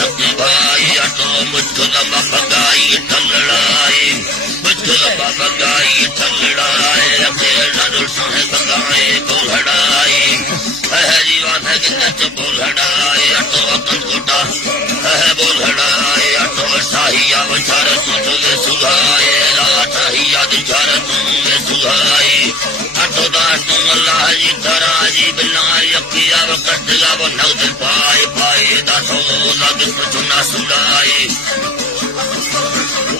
सके भाई अटो मुझको लंबा पगाई ठल्लड़ाए मुझको लंबा पगाई ठल्लड़ाए अकेले नरुल सोहे पगाए बोलड़ाए जीवन है कि नच बोलड़ाए अटो अकल कोटा है बोलड़ाए अटो साहिया बचार तुझे सुधाए रात हिया दिचार तुझे सुधाए अटो दास तुम अल्लाह जी तराजी बिल्लाही अकिया वकत ला वो नगद पाए पाए दासो लग चुना सुड़ाए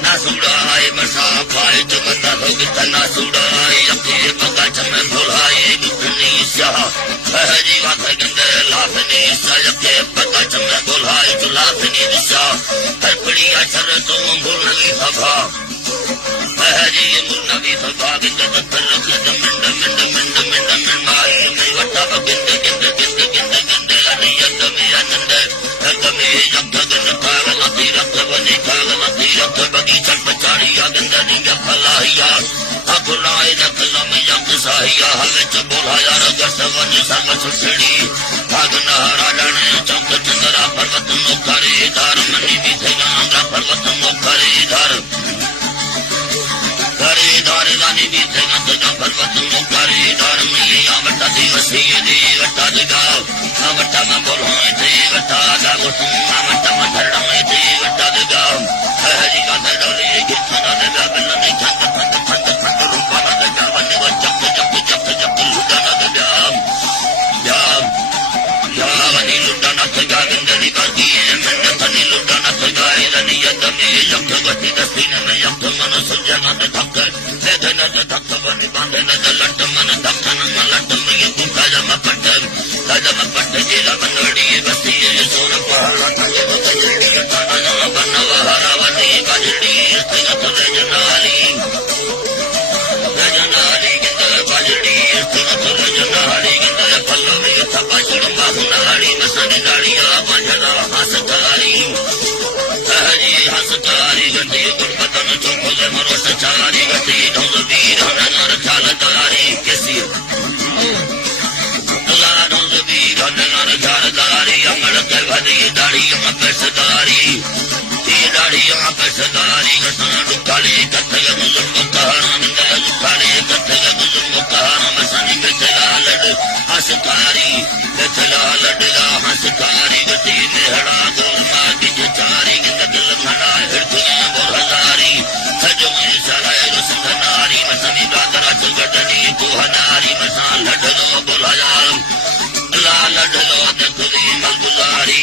ना सुड़ाए मसा पाए जो बता हो कितना सुड़ाए अकिए पका चमे भुलाए कितनी सा जीवा था गंदे लाफनी सा यके पका चमे भुलाए जो लाफनी दिशा हर बढ़िया शर तुम भूल नहीं सका जी मुर नबी सका गिंद तर रख मिंड मिंड मिंड मिंड मिंड माई में वटा गिंद गिंद गिंद गिंद गिंद लड़ी यद में आनंद रख में जब गन कागल तीरथ बने कागल तीरथ बगीचा बचाड़ी गिंद नी फलाहिया अखुलाए नकल में यक साहिया हवे च बोलाया रगस वन संग सुसड़ी भागन राजन चौक चंद्रा पर्वत मुखरे धार मनी बीते गांगा पर्वत मुखरे धार धारे दानी बीते गंगा पर्वत मुखरे धार मिया बटा दिवसी देवता दिगाव बटा में बोलोए देवता जागो तुम बटा में धरणे देवता दिगाव हरि का धरणे कितना दिगा बिल नहीं खंड खंड खंड खंड रूपाना दिगा बने वो जप जप जप जप लुटाना दिगाव या बनी लुटाना दिगा गंदली बाकी मन तनी लुटाना दिगा इधनी यदमे यक गति दस्तीन में यक मन सुजना धक वेदना धक बनी बांधना लट मन धक्कन लट में गुंगा जम पट जेला बनड़ी बसी सोन पहला तजे तजे ताना बनवा हरावनी बाजड़ी तगत रजनाली गिंद बाजड़ी तगत रजनाली गिंद पल्लवी थपाचड़ बाहुनाली मसनी गाड़िया बांझला हंसकारी हरी हंसकारी गति गुणपतन चौकोले मरो सचारी गति ढोल वीर हनर चालदारी कैसी झारदारी अमर के भरी दाढ़ी पैसदारी दाढ़ी पैसदारी काले कथय गुजुर्ग कहान काले कथय गुजुर्ग कहान मसनी मिथिला लड़ हंसकारी मिथिला लड़ला हंसकारी गति मेहड़ा गोरमा चारी दिल भड़ा हृदय बोहदारी सजो सराय रुसनारी मसनी दादरा चुगटनी कोहनारी मसा लड़लो बोलाया लड़लो खुली मलगुजारी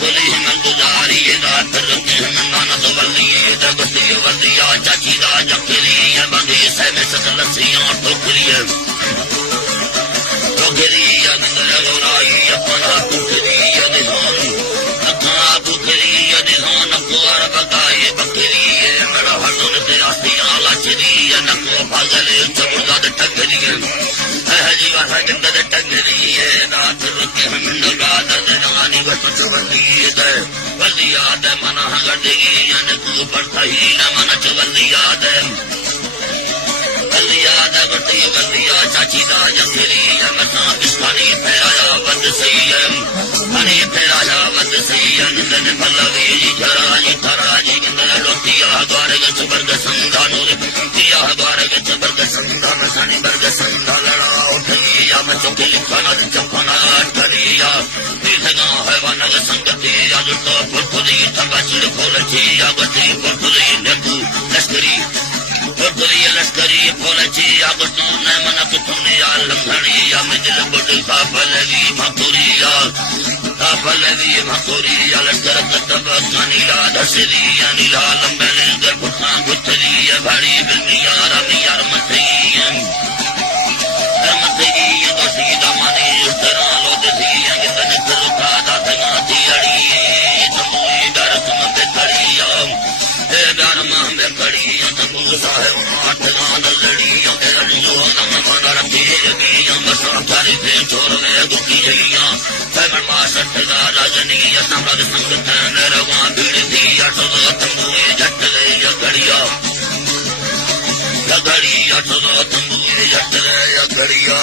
खुली मलगुजारी रात रंगे नाना तो बलिए दबती वर्दिया चाची राज अकेली बंदी सहमे सकल सियां टोकरी नंदर गोराई अपना टोकरी निधान अपना टोकरी निधान कुआर बगाए बकरी मेरा हटन ते आस्तियां लाचरी नको भागले चमुला दे टगरी जीवा था गंद दे टगरी रात रुके हम नगाद नानी बस वलिया दे मन गडगी अनकू पड़ता ही न मन च वलिया दे बटी वलिया चाची राज फिरी मसा बिस्वानी फेराया बंद सही हनी फेराया बंद सही नंदन पल्लवी जी थराजी गंदल लोटिया द्वारग सुबर्ग संधानो दिया द्वारग सुबर्ग संधान सनी वर्ग संधा लड़ा उठिया मचुके लिखाना चपना करिया तीर्थगा है वनग संगति अजुतो पुरपुरी थंगा चिड़ खोल छी अगति पुरपुरी नेतु लश्करी पुरपुरी लश्करी खोल छी अगतो न मन तुने या लंघणी या मिजल बुड का पलवी भकुरिया का पलवी भकुरिया लश्कर कतब कनीला दसरी अनिला लंबले गफा गुथरी भारी बिमिया रमिया मथई दसी दमानी उतरा लो दसी तन का दातना दियड़ी तमोई डर तुम पे कड़िया हे डर मां में कड़िया तमो साहे आठ गान लड़िया जो नम मन रखी जगिया बसा थारी पे छोड़ में दुखी जइया सैमन मा सटगा रजनी समर संगत नरवा भीड़ दी अठो तमोई झट ले गड़िया घड़िया तो तंबू जट रे घड़िया